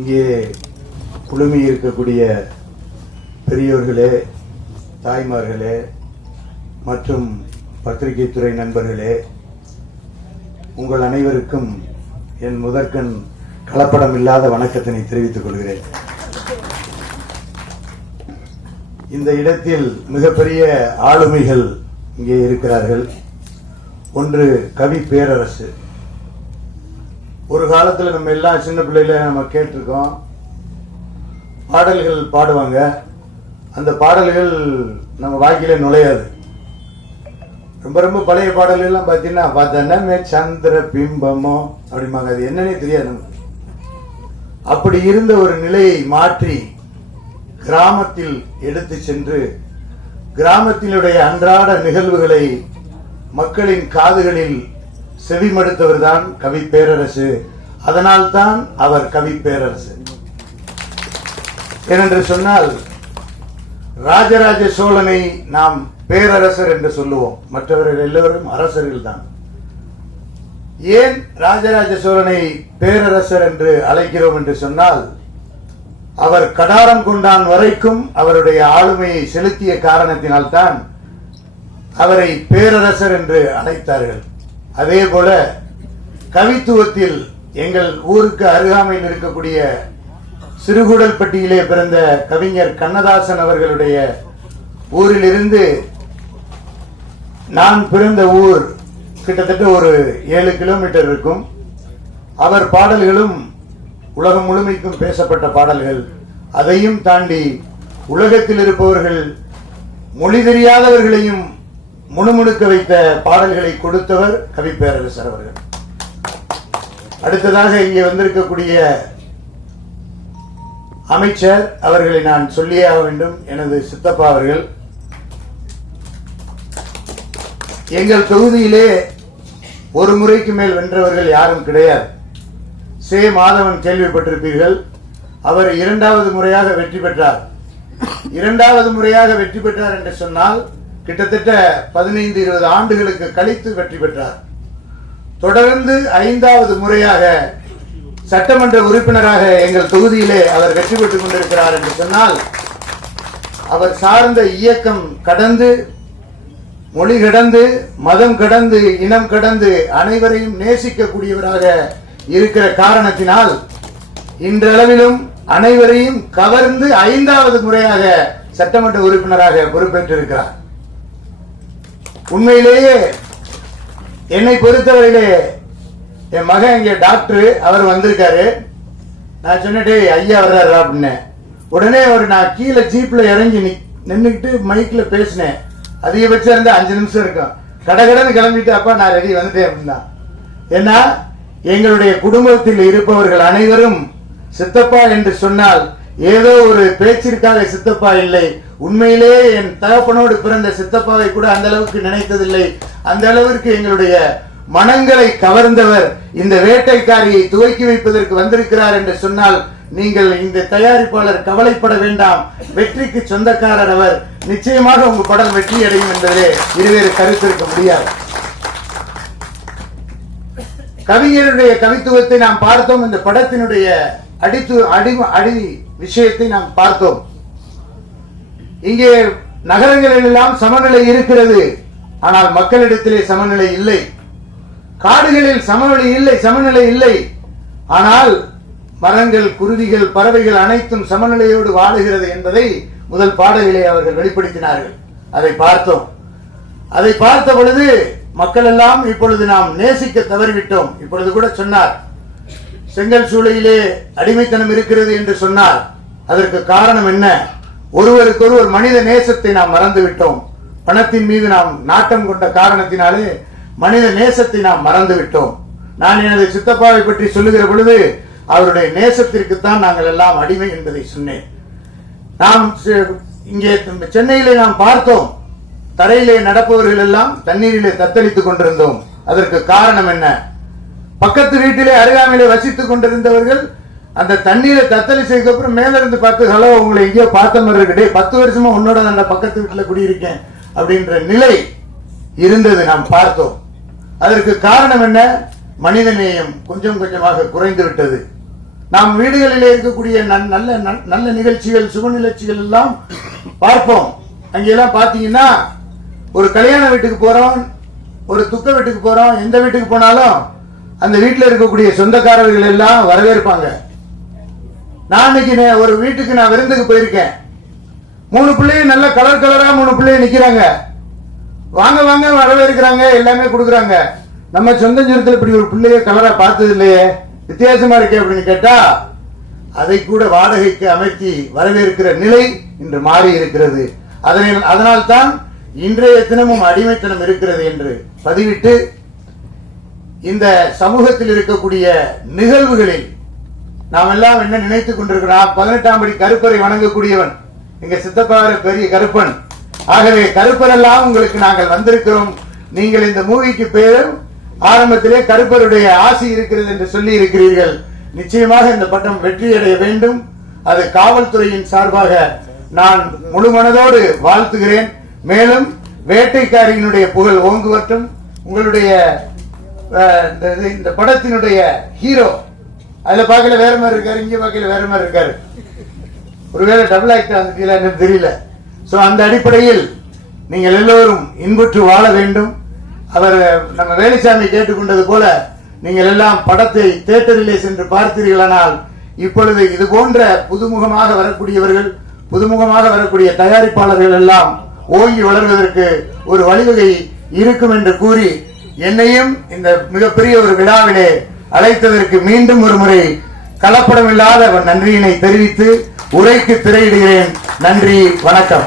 இங்கே குழுமி இருக்கக்கூடிய பெரியோர்களே தாய்மார்களே மற்றும் பத்திரிகை துறை நண்பர்களே உங்கள் அனைவருக்கும் என் முதற்கண் கலப்படம் இல்லாத வணக்கத்தினை தெரிவித்துக் கொள்கிறேன். இந்த இடத்தில் மிகப்பெரிய ஆளுமைகள் இங்கே இருக்கிறார்கள். ஒன்று கவி பேரரசு. ஒரு காலத்தில் நம்ம எல்லாம் சின்ன பிள்ளையில நம்ம கேட்டிருக்கோம். பாடல்கள் பாடுவாங்க. அந்த பாடல்கள் நம்ம வாழ்க்கையில நுழையாது. ரொம்ப ரொம்ப பழைய பாடல்கள் எல்லாம் பார்த்தீங்கன்னா பார்த்தோன்னா சந்திர பிம்பமோ அப்படிம்பாங்க. அது என்னன்னே தெரியாது நமக்கு. அப்படி இருந்த ஒரு நிலையை மாற்றி கிராமத்தில் எடுத்து சென்று கிராமத்தினுடைய அன்றாட நிகழ்வுகளை மக்களின் காதுகளில் செவிமடுத்தவர் தான் கவி பேரரசு. அதனால்தான் அவர் கவி பேரரசு. ஏனென்று சொன்னால் ராஜராஜ சோழனை நாம் பேரரசர் என்று சொல்லுவோம். மற்றவர்கள் எல்லோரும் அரசர்கள் தான் ஏன் ராஜராஜ சோழனை பேரரசர் என்று அழைக்கிறோம் என்று சொன்னால் அவர் கடாரம் கொண்டான் வரைக்கும் அவருடைய ஆளுமையை செலுத்திய காரணத்தினால்தான் அவரை பேரரசர் என்று அழைத்தார்கள். அதே போல கவித்துவத்தில் எங்கள் ஊருக்கு அருகாமையில் இருக்கக்கூடிய சிறுகுடல்பட்டியிலே பிறந்த கவிஞர் கண்ணதாசன் அவர்களுடைய ஊரிலிருந்து நான் பிறந்த ஊர் கிட்டத்தட்ட ஒரு ஏழு கிலோமீட்டர் இருக்கும். அவர் பாடல்களும் உலகம் முழுமைக்கும் பேசப்பட்ட பாடல்கள். அதையும் தாண்டி உலகத்தில் இருப்பவர்கள் மொழி தெரியாதவர்களையும் முணுமுணுக்க வைத்த பாடல்களை கொடுத்தவர் கவி பேரரசர் அவர்கள். அடுத்ததாக இங்கே வந்திருக்கக்கூடிய அமைச்சர் அவர்களை நான் சொல்லியே ஆக வேண்டும். எனது சித்தப்பா அவர்கள். எங்கள் தொகுதியிலே ஒரு முறைக்கு மேல் வென்றவர்கள் யாரும் கிடையாது. சே. மாதவன் கேள்விப்பட்டிருப்பீர்கள். அவர் இரண்டாவது முறையாக வெற்றி பெற்றார். இரண்டாவது முறையாக வெற்றி பெற்றார் என்று சொன்னால் கிட்டத்தட்ட பதினைந்து இருபது ஆண்டுகளுக்கு கழித்து வெற்றி பெற்றார். தொடர்ந்து ஐந்தாவது முறையாக சட்டமன்ற உறுப்பினராக எங்கள் தொகுதியிலே அவர் வெற்றி பெற்றுக் கொண்டிருக்கிறார் என்று சொன்னால் அவர் சார்ந்த இயக்கம் கடந்து மொழி கடந்து மதம் கடந்து இனம் கடந்து அனைவரையும் நேசிக்கக்கூடியவராக இருக்கிற காரணத்தினால் இன்றளவிலும் அனைவரையும் கவர்ந்து ஐந்தாவது முறையாக சட்டமன்ற உறுப்பினராக பொறுப்பேற்றிருக்கிறார். உண்மையிலேயே என்னை பொறுத்தவரையிலே என் மகன் இங்கே டாக்டரு அவர் வந்திருக்காரு. நான் சொன்னேன் ஐயா வர்றாரு அப்படின்னேன் உடனே அவர் நான் கீழே ஜீப்பில் இறங்கி நின்றுக்கிட்டு மைக்கில் பேசினேன். அதிகபட்சம் இருந்தால் அஞ்சு நிமிஷம் இருக்கும். கடகடன்னு கிளம்பிட்டு அப்பா நான் ரெடி வந்துட்டேன் அப்படின்னா. ஏன்னா எங்களுடைய குடும்பத்தில் இருப்பவர்கள் அனைவரும் சித்தப்பா என்று சொன்னால் ஏதோ ஒரு பேச்சிற்காக சித்தப்பா இல்லை. உண்மையிலே என் தகப்பனோடு பிறந்த சித்தப்பாவை கூட அந்த அளவுக்கு நினைத்ததில்லை. அந்த அளவிற்கு எங்களுடைய மனங்களை கவர்ந்தவர் இந்த வேட்டைக்காரியை துவக்கி வைப்பதற்கு வந்திருக்கிறார் என்று சொன்னால் நீங்கள் இந்த தயாரிப்பாளர் கவலைப்பட வேண்டாம். வெற்றிக்கு சொந்தக்காரர் அவர். நிச்சயமாக உங்க படம் வெற்றி அடையும் என்பதிலே இருவேறு கருத்து இருக்க முடியாது. கவிஞருடைய கவித்துவத்தை நாம் பார்த்தோம். இந்த படத்தினுடைய அடித்து அடி அடி விஷயத்தை நாம் பார்த்தோம். இங்கே நகரங்களில் எல்லாம் சமநிலை இருக்கிறது. ஆனால் மக்களிடத்திலே சமநிலை இல்லை. காடுகளில் சமநிலை இல்லை சமநிலை இல்லை. ஆனால் மரங்கள் குருவிகள் பறவைகள் அனைத்தும் சமநிலையோடு வாழுகிறது என்பதை முதல் பாடலிலே அவர்கள் வெளிப்படுத்தினார்கள். அதை பார்த்தோம். அதை பார்த்த பொழுது மக்கள் எல்லாம் இப்பொழுது நாம் நேசிக்க தவறிவிட்டோம். இப்பொழுது கூட சொன்னார் செங்கல் சூளையிலே அடிமைத்தனம் இருக்கிறது என்று சொன்னால் அதற்கு காரணம் என்ன? ஒருவருக்கொருவர் மனித நேசத்தை நாம் மறந்துவிட்டோம். பணத்தின் மீது நாம் நாட்டம் கொண்ட காரணத்தினாலே மனித நேசத்தை நாம் மறந்துவிட்டோம். நான் எனது சித்தப்பாவை பற்றி சொல்லுகிற பொழுது அவருடைய நேசத்திற்குத்தான் நாங்கள் எல்லாம் அடிமை என்பதை சொன்னேன். நாம் செ- இங்கே சென்னையிலே நாம் பார்த்தோம். தரையிலே நடப்பவர்கள் எல்லாம் தண்ணீரிலே தத்தளித்துக் கொண்டிருந்தோம். அதற்கு காரணம் என்ன? பக்கத்து வீட்டிலே அருகாமையிலே வசித்துக் கொண்டிருந்தவர்கள் அந்த தண்ணீரை தத்தளிச்சதுக்கு அப்புறம் மேல இருந்து பார்த்து ஹலோ உங்களை எங்கேயோ பார்த்த மாதிரி இருக்கட்டே பத்து வருஷமா உன்னோட நான் பக்கத்து வீட்டில் குடியிருக்கேன். அப்படின்ற நிலை இருந்தது நாம் பார்த்தோம். அதற்கு காரணம் என்ன? மனித நேயம் கொஞ்சம் கொஞ்சமாக குறைந்து விட்டது. நாம் வீடுகளிலே இருக்கக்கூடிய நல்ல நல்ல நிகழ்ச்சிகள் சுப நிகழ்ச்சிகள் எல்லாம் பார்ப்போம். அங்கெல்லாம் பார்த்தீங்கன்னா ஒரு கல்யாண வீட்டுக்கு போறோம் ஒரு துக்க வீட்டுக்கு போறோம் எந்த வீட்டுக்கு போனாலும் அந்த வீட்டில் இருக்கக்கூடிய சொந்தக்காரர்கள் எல்லாம் வரவேற்பாங்க. நான் இன்னைக்கு ஒரு வீட்டுக்கு நான் விருந்துக்கு போயிருக்கேன். மூணு பிள்ளையும் நல்ல கலர் கலரா மூணு பிள்ளையும் நிக்கிறாங்க. வாங்க வாங்க வரவேற்கிறாங்க எல்லாமே கொடுக்குறாங்க. நம்ம சொந்த ஜனத்தில் இப்படி ஒரு பிள்ளைய கலரா பார்த்தது இல்லையே? வித்தியாசமா இருக்கே அப்படின்னு கேட்டா அதை கூட வாடகைக்கு அமைத்தி வரவேற்கிற நிலை இன்று மாறி இருக்கிறது. அதனால் அதனால்தான் இன்றைய தினமும் அடிமைத்தனம் இருக்கிறது என்று பதிவிட்டு இந்த சமூகத்தில் இருக்கக்கூடிய நிகழ்வுகளில் நாம் எல்லாம் என்ன நினைத்துக் கொண்டிருக்கிறோம்? பதினெட்டாம் படி கருப்பரை வணங்கக்கூடியவன். எங்க சித்தப்பார பெரிய கருப்பன். ஆகவே கருப்பரெல்லாம் உங்களுக்கு நாங்கள் வந்திருக்கிறோம். நீங்கள் இந்த மூவிக்கு பேரும் ஆரம்பத்திலே கருப்பருடைய ஆசி இருக்கிறது என்று சொல்லி இருக்கிறீர்கள். நிச்சயமாக இந்த பட்டம் வெற்றியடைய வேண்டும். அது காவல்துறையின் சார்பாக நான் முழு மனதோடு வாழ்த்துகிறேன். மேலும் வேட்டைக்காரியினுடைய புகழ் ஓங்குவட்டும். உங்களுடைய இந்த இது- இந்த படத்தினுடைய ஹீரோ. அதுல பார்க்கல வேற மாதிரி இருக்காரு இங்க பார்க்கல வேற மாதிரி இருக்காரு. ஒருவேளை டபுள் ஆக்டர் வந்துட்டீங்களா எனக்கு தெரியல. ஸோ அந்த அடிப்படையில் நீங்கள் எல்லோரும் இன்புற்று வாழ வேண்டும். அவர் நம்ம வேலுசாமி கேட்டுக்கொண்டது போல நீங்கள் எல்லாம் படத்தை தேட்டரிலே சென்று பார்த்தீர்களானால் இப்பொழுது இது போன்ற புதுமுகமாக வரக்கூடியவர்கள் புதுமுகமாக வரக்கூடிய தயாரிப்பாளர்கள் எல்லாம் ஓங்கி வளர்வதற்கு ஒரு வழிவகை இருக்கும் என்று கூறி என்னையும் இந்த மிகப்பெரிய ஒரு விழாவிலே அழைத்ததற்கு மீண்டும் ஒரு முறை கலப்படமில்லாத நன்றியினை தெரிவித்து உரைக்கு திரையிடுகிறேன். நன்றி வணக்கம்.